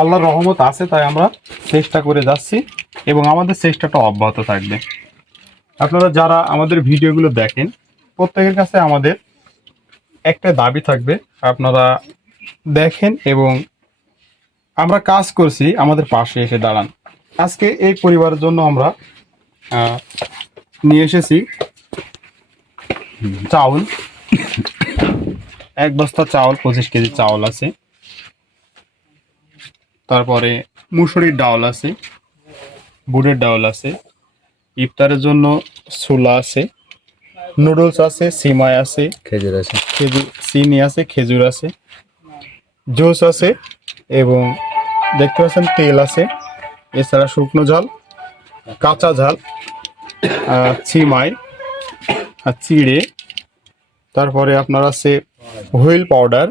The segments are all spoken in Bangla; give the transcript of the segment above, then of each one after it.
আল্লাহর রহমত আছে, তাই আমরা চেষ্টা করে যাচ্ছি এবং আমাদের চেষ্টাটা অব্যাহত থাকবে। আপনারা যারা আমাদের ভিডিওগুলো দেখেন, প্রত্যেকের কাছে আমাদের একটা দাবি থাকবে, আপনারা দেখেন এবং আমরা কাজ করছি, আমাদের পাশে এসে দাঁড়ান। আজকে এই পরিবারের জন্য আমরা নিয়ে এসেছি চাউল। এক বস্তা চাউল, পঁচিশ কেজি চাউল আছে। তারপরে মুসুরির ডাউল আছে বুটের ডাউল আছে ইফতারের জন্য ছোলা আছে নুডলস আছে সিমাই আছে খেজুর আছে। খেজুর চিনি আছে খেজুর আছে জুস আছে এবং দেখতে পাচ্ছেন তেল আছে এছাড়া শুকনো ঝাল কাঁচা ঝাল চিমাই চিড়ে তারপরে আপনার আছে হুইল পাউডার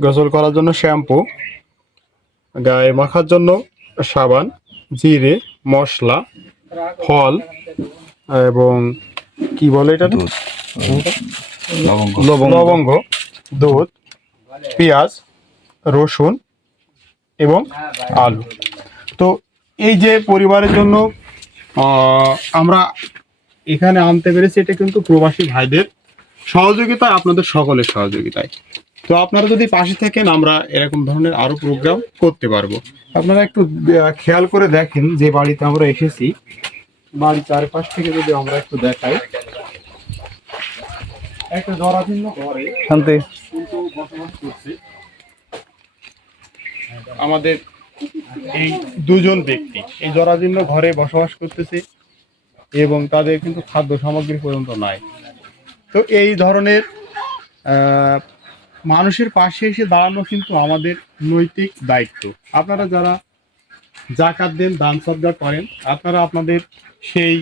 গোসল করার জন্য শ্যাম্পু গায়ে মাখার জন্য সাবান জিরে মশলা ফল এবং কি বলে এটা? লবঙ্গ। দুধ পেঁয়াজ রসুন এবং আলু। তো এই যে পরিবারের জন্য আমরা এখানে আনতে পেরেছি এটা কিন্তু প্রবাসী ভাইদের সহযোগিতায় আপনাদের সকলের সহযোগিতায়। তো আপনারা যদি পাশে থাকেন আমরা এরকম ধরনের আরও প্রোগ্রাম করতে পারব। আপনারা একটু খেয়াল করে দেখেন যে বাড়িতে আমরা এসেছি। বাড়ির চারপাশ থেকে যদি আমরা একটু দেখাই। একটা জরাজীর্ণ ঘরে শান্তি কিন্তু বসবাস করছে আমাদের এই দুজন ব্যক্তি এই জরাজীর্ণ ঘরে বসবাস করতেছে এবং তাদের কিন্তু খাদ্য সামগ্রী পর্যন্ত নাই। তো এই ধরনের আহ, মানুষের পাশে এসে দাঁড়ানো কিন্তু আমাদের নৈতিক দায়িত্ব। আপনারা যারা জাকাত দেন, দান সদ্গা করেন, আপনারা আপনাদের সেই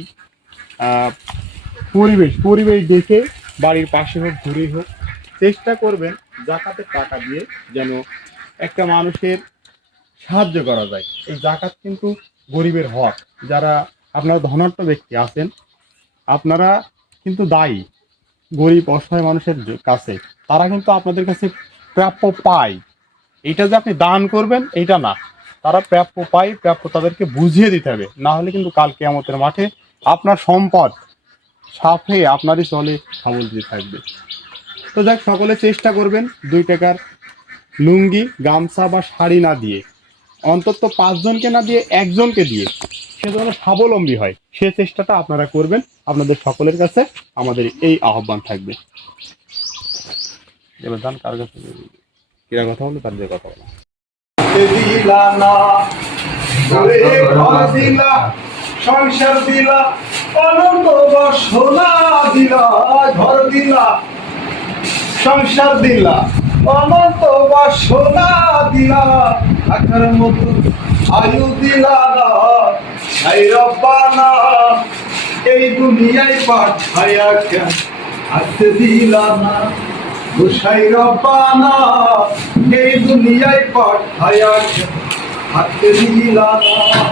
পরিবেশ পরিবেশ দেখে বাড়ির পাশে হোক দূরে হোক, চেষ্টা করবেন জাকাতের টাকা দিয়ে যেন একটা মানুষের সাহায্য করা যায়। এই জাকাত কিন্তু গরিবের হক। যারা আপনারা ধনাঢ্য ব্যক্তি আছেন, আপনারা কিন্তু দায়ী। গরিব, অসহায় মানুষের কাছে, তারা কিন্তু আপনাদের কাছে প্রাপ্য পায়। এটা যে আপনি দান করবেন এইটা না। তারা প্রাপ্য পায়, প্রাপ্য তাদেরকে বুঝিয়ে দিতে হবে। না হলে কিন্তু কাল কেয়ামতের মাঠে আপনার সম্পদ সাফে আপনারই চলে সাবল দিয়ে থাকবে। তো যাক, সকলে চেষ্টা করবেন দুই টাকার লুঙ্গি, গামছা বা শাড়ি না দিয়ে। অন্তত পাঁচজনকে না দিয়ে একজনকে দিয়ে সে যেন স্বাবলম্বী হয় সে চেষ্টাটা আপনারা করবেন। আপনাদের সকলের কাছে আমাদের এই আহ্বান থাকবে। এবার দান কার কাছে কিরা কথা বলে তার কথা বলা। সংসার দিলা অনন্ত সোনা দিলা ঘর দিলা সংসার দিলা। অনন্ত সোনা দিলা, আখার মতো আয়ু দিলা হাই রব্বানা এই দুনিয়ায় পাঠায়া কেন আসতে দিলা না? গোসাই রব্বানা এই দুনিয়ায় পাঠায়া কেন হাতে দিলা না?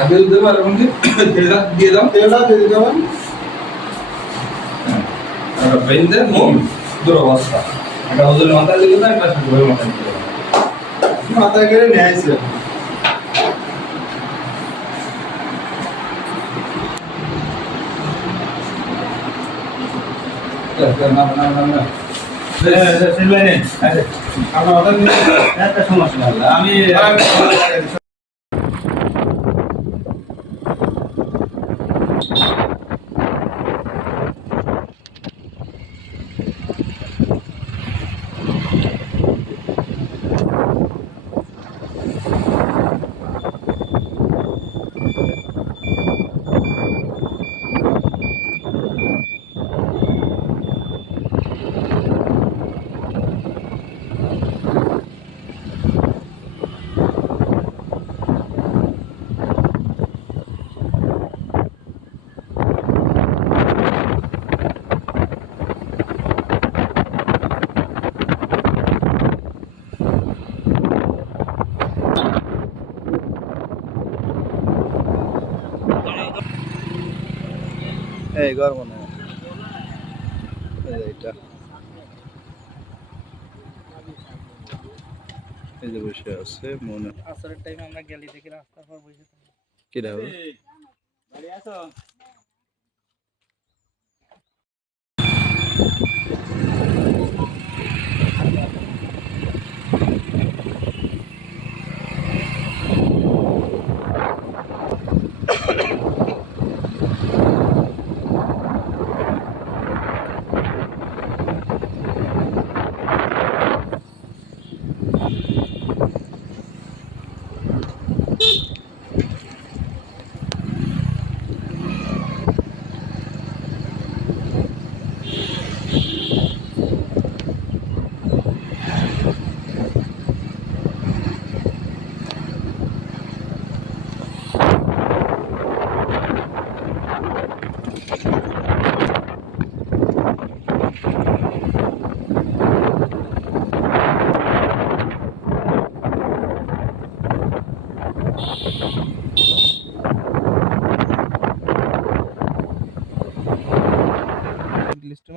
আগে দেবো আর আমাকে তেলটা দিয়ে দাও। তেলটা দিয়ে দেবেন আর পেন দে মন দুরবস্থা। এটা ওজনে মাথা দিলে না এটা ঘরে মাথা দিলে মাথায় করে নিয়ে আসছে না না না না। একটা সমস্যা আমি এই ঘর মনে হয়। এই যে এটা। এই যে বসে আছে মনে আসরের টাইমে আমরা গেলি দেখি রাস্তার পর বসে থাকি। কিরা হবে বাড়ি আছো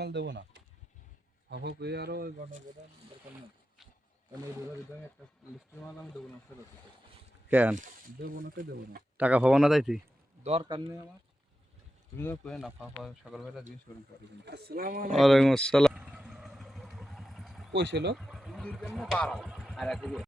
মাল দেবো না। হাফ করে আরও ওই গঠন গঠন দরকার নেই। কারণ এই দুটো দিতে একটা লিস্ট মাল আমি দেবো না ফেরত। কেন? দেবো না কে দেবো না। টাকা পাবো না তাইতি দরকার নেই আমার। তুমি তো করে না ফাফা সকালবেলা জিনিস করে পারি আসসালামু ওয়ালাইকুম আসসালাম। কই ছিল? আর